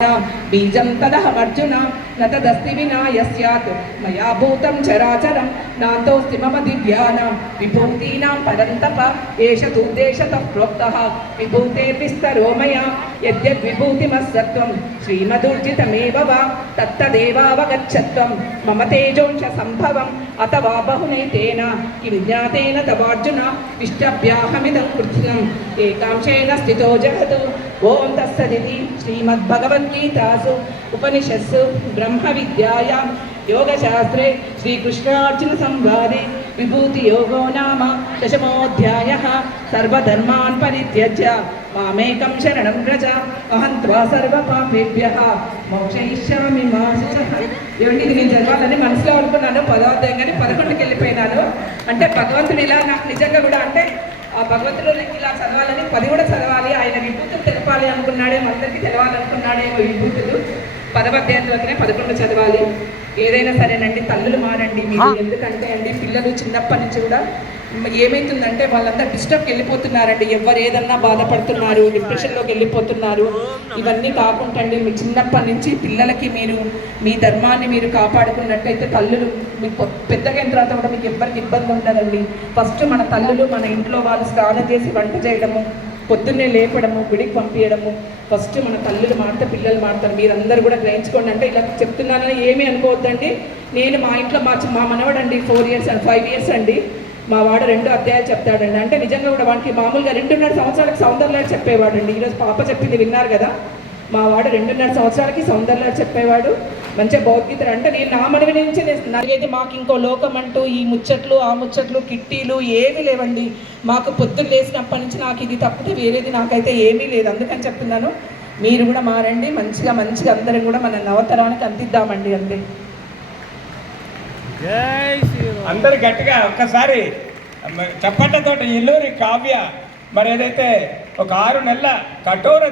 बीजं तदहमर्जुन न तदस्ति विना यस्यात् मया भूतं चराचरं नान्तोऽस्ति मम दिव्यानां विभूतीनां परन्तप एष तूर्देशतः प्रोक्तः विभूतेर्विस्तरो मया यद्यद्विभूतिमस्सत्त्वं श्रीमदूर्जितमेव वा तत्तदेवावगच्छत्वं मम तेजोंशसम्भवम् अथवा बहुनैतेन किं ज्ञातेन तवार्जुन इष्टभ्याहमिदं कृत्स्नम् एकांशेन स्थितो जगत् ओं तत्सदिति श्रीमद्भगवद्गीतासु उपनिषत्सु ब्रह्मविद्यायां योगशास्त्रे श्रीकृष्णार्जुनसंवादे विभूतियोगो नाम दशमोऽध्यायः। सर्वधर्मान् परित्यज्य मामेकं शरणं व्रज अहं त्वा सर्वपापेभ्यः మోక్షయిష్యామి మా శుచః. ఏమండి ఇది నేను చదవాలని మనసులో అనుకున్నాను 10వ అధ్యాయం కానీ 11కి వెళ్ళిపోయినాను. అంటే భగవంతుడు ఇలా నాకు నిజంగా కూడా అంటే ఆ భగవంతుడు ఇలా చదవాలని 10 కూడా చదవాలి, ఆయన విభూతులు తెలపాలి అనుకున్నాడే, అందరికీ తెలవాలనుకున్నాడేమో విభూతులు. 10వ అధ్యాయంలోనే 11 చదవాలి. ఏదైనా సరేనండి, తల్లులు మారండి మీరు. ఎందుకంటే అండి పిల్లలు చిన్నప్పటి నుంచి కూడా ఏమవుతుందంటే వాళ్ళంతా డిస్టర్బ్కి వెళ్ళిపోతున్నారండి. ఎవరు ఏదన్నా బాధపడుతున్నారు, డిప్రెషన్లోకి వెళ్ళిపోతున్నారు. ఇవన్నీ కాకుండా అండి మీ చిన్నప్పటి నుంచి పిల్లలకి మీరు మీ ధర్మాన్ని మీరు కాపాడుకున్నట్టయితే తల్లులు మీకు పెద్దగా అయిన తర్వాత కూడా మీకు ఎవ్వరికి ఇబ్బంది ఉండదండి. ఫస్ట్ మన తల్లులు మన ఇంట్లో వాళ్ళు స్నానం చేసి వంట చేయడము, పొద్దున్నే లేపడము, గుడికి పంపించడము, ఫస్ట్ మన తల్లులు మారితే పిల్లలు మారుతారు. మీరందరూ కూడా గ్రహించుకోండి. అంటే ఇలా చెప్తున్నానని ఏమీ అనుకోవద్దండి. నేను మా ఇంట్లో మా మనవడండి 4 ఇయర్స్ అండ్ 5 ఇయర్స్ అండి. మా వాడు 2 అధ్యాయాలు చెప్తాడండి. అంటే నిజంగా కూడా వాడికి మామూలుగా 2.5 సంవత్సరాలకు సౌందర్యాలు చెప్పేవాడండి. ఈరోజు పాప చెప్పింది విన్నారు కదా. మా వాడు 2.5 సంవత్సరాలకి సౌందర్యాలు చెప్పేవాడు. మంచిగా భగవద్గీత అంటే నేను నా మనవి నుంచి నాకైతే మాకు ఇంకో లోకం అంటూ ఈ ముచ్చట్లు ఆ ముచ్చట్లు కిట్టీలు ఏమీ లేవండి. మాకు పొద్దున్న లేసినప్పటి నుంచి నాకు ఇది తప్పితే వేరేది నాకైతే ఏమీ లేదు. అందుకని చెప్తున్నాను, మీరు కూడా మారండి. మంచిగా అందరం కూడా మన నవతరానికి అందిద్దామండి. అంతే. అందరు గట్టిగా ఒక్కసారి చప్పట్లతోటి ఇల్లూరి కావ్య మరి ఏదైతే ఒక 6 నెలల కఠోర